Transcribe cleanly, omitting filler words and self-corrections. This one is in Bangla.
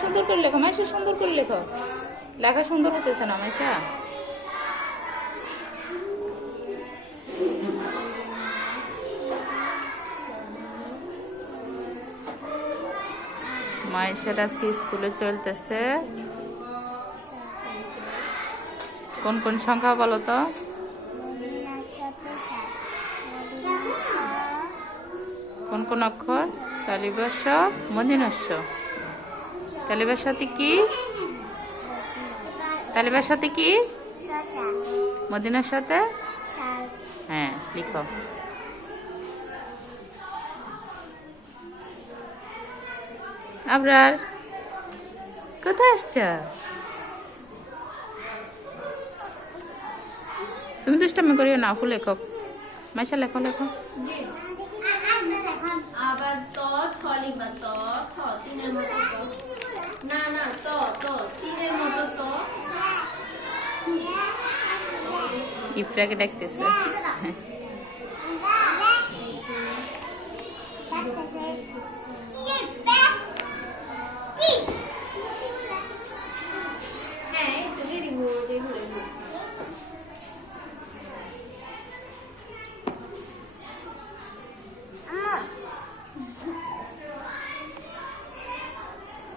সুন্দর করে লেখো মাইশা, সুন্দর করে লেখো। লেখা সুন্দর হতেছে না মাইশা? মাইশার আজকে স্কুলে চলতেছে। কোন কোন সংখ্যা বলো তো? কোন কোন অক্ষর? তালিবাস, মদিনাস্য। তালিবার সাথে কি? তালিবার সাথে কি? মদিনার সাথে? হ্যাঁ, লিখো। আবরার কোথায় আসছো? তুমি দুষ্টামি করিও না, ফুল লেখো মাইশা, লেখো লেখো। আবার ত থ লিখবা, ত থ তিনের মতো ত, না না ত ত তিনের মতো ত। ইফরাকে ডাকতেছে।